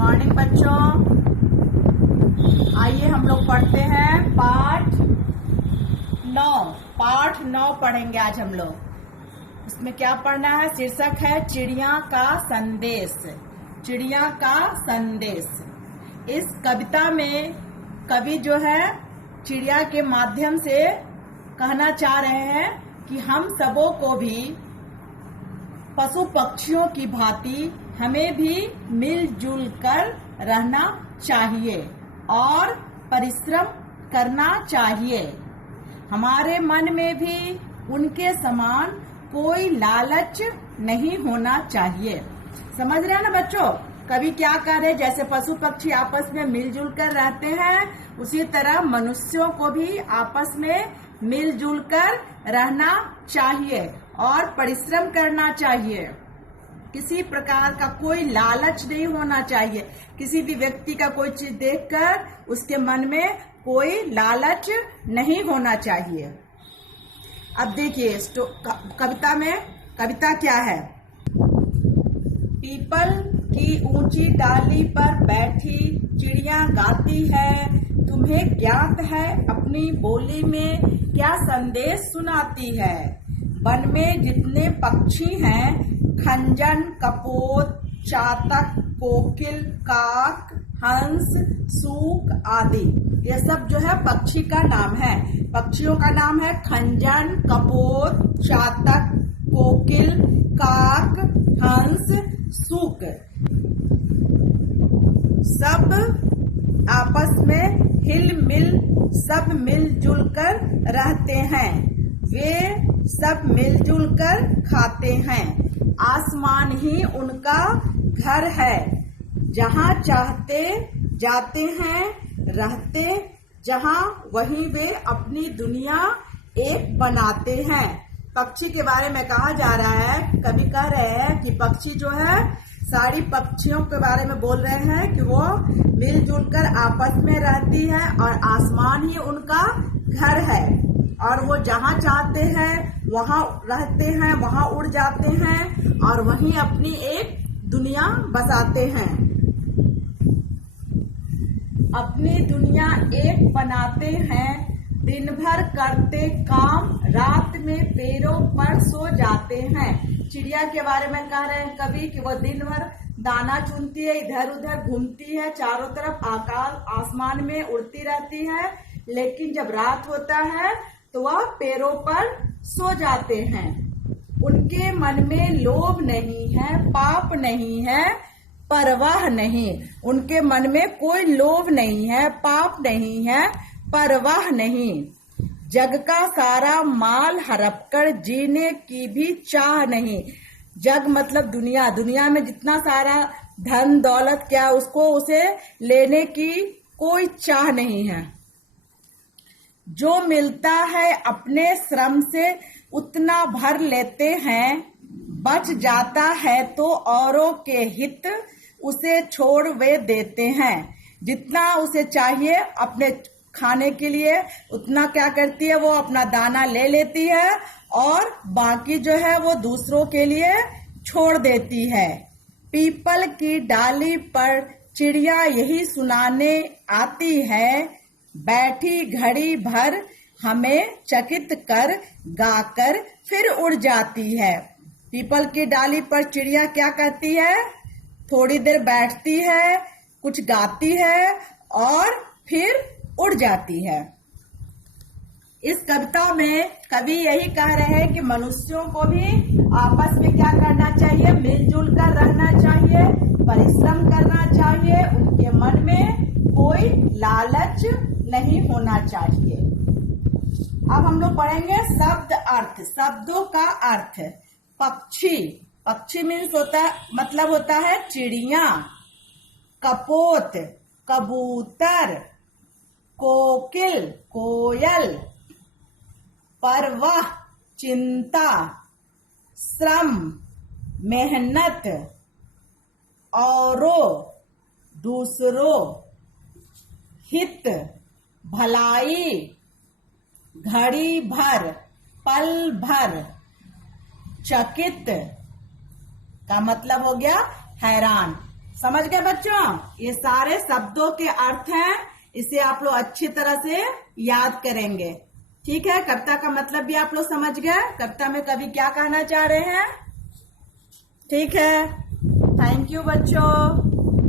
Morning बच्चों, आइए हम लोग पढ़ते हैं पाठ 9 पढ़ेंगे आज हम लोग। इसमें क्या पढ़ना है? शीर्षक है चिड़िया का संदेश। चिड़िया का संदेश। इस कविता में कवि जो है चिड़िया के माध्यम से कहना चाह रहे हैं कि हम सबों को भी पशु पक्षियों की भांति हमें भी मिलजुल कर रहना चाहिए और परिश्रम करना चाहिए। हमारे मन में भी उनके समान कोई लालच नहीं होना चाहिए। समझ रहे हैं ना बच्चों? कभी क्या कह रहे, जैसे पशु पक्षी आपस में मिलजुल कर रहते हैं, उसी तरह मनुष्यों को भी आपस में मिलजुल कर रहना चाहिए और परिश्रम करना चाहिए। किसी प्रकार का कोई लालच नहीं होना चाहिए। किसी भी व्यक्ति का कोई चीज देखकर उसके मन में कोई लालच नहीं होना चाहिए। अब देखिए कविता में कविता क्या है? पीपल की ऊंची डाली पर बैठी चिड़िया गाती है, तुम्हें ज्ञात है अपनी बोली में क्या संदेश सुनाती है। वन में जितने पक्षी हैं, खंजन, कपोत, चातक, कोकिल, काक, हंस, सूक आदि, ये सब जो है पक्षी का नाम है। पक्षियों का नाम है खंजन, कपोत, चातक, कोकिल, काक, हंस, सूक। सब आपस में हिल मिल सब मिलजुल कर रहते हैं। वे सब मिलजुल कर खाते हैं। आसमान ही उनका घर है, जहाँ चाहते जाते हैं, रहते जहाँ वहीं वे अपनी दुनिया एक बनाते हैं। पक्षी के बारे में कहा जा रहा है, कवि कह रहे हैं कि पक्षी जो है, सारी पक्षियों के बारे में बोल रहे हैं कि वो मिलजुल कर आपस में रहती है और आसमान ही उनका घर है और वो जहाँ चाहते हैं वहाँ रहते हैं, वहाँ उड़ जाते हैं और वहीं अपनी एक दुनिया बसाते हैं। अपनी दुनिया एक बनाते हैं, दिन भर करते काम, रात में पेड़ों पर सो जाते हैं। चिड़िया के बारे में कह रहे हैं कवि कि वो दिन भर दाना चुनती है, इधर उधर घूमती है, चारों तरफ आसमान में उड़ती रहती है, लेकिन जब रात होता है तो वह पेड़ों पर सो जाते हैं। उनके मन में लोभ नहीं है, पाप नहीं है, परवाह नहीं। उनके मन में कोई लोभ नहीं है, पाप नहीं है, परवाह नहीं। जग का सारा माल हड़प कर जीने की भी चाह नहीं। जग मतलब दुनिया। दुनिया में जितना सारा धन दौलत क्या उसको उसे लेने की कोई चाह नहीं है। जो मिलता है अपने श्रम से उतना भर लेते हैं, बच जाता है तो औरों के हित उसे छोड़ वे देते हैं। जितना उसे चाहिए अपने खाने के लिए उतना क्या करती है, वो अपना दाना ले लेती है और बाकी जो है वो दूसरों के लिए छोड़ देती है। पीपल की डाली पर चिड़िया यही सुनाने आती है, बैठी घड़ी भर हमें चकित कर गाकर फिर उड़ जाती है। पीपल की डाली पर चिड़िया क्या करती है? थोड़ी देर बैठती है, कुछ गाती है और फिर उड़ जाती है। इस कविता में कवि यही कह रहे हैं कि मनुष्यों को भी आपस में क्या करना चाहिए? मिलजुल कर रहना चाहिए, परिश्रम करना चाहिए। उनके मन में कोई लालच नहीं होना चाहिए। अब हम लोग पढ़ेंगे शब्द अर्थ। शब्दों का अर्थ। पक्षी, पक्षी मीन्स मतलब होता है चिड़िया। कपोत, कबूतर। कोकिल, कोयल। परवाह, चिंता। श्रम, मेहनत। औरों, दूसरों। हित, भलाई। घड़ी भर, पल भर। चकित का मतलब हो गया हैरान। समझ गए बच्चों? ये सारे शब्दों के अर्थ हैं, इसे आप लोग अच्छी तरह से याद करेंगे। ठीक है, कविता का मतलब भी आप लोग समझ गए। कविता में कवि क्या कहना चाह रहे हैं? ठीक है, थैंक यू बच्चों।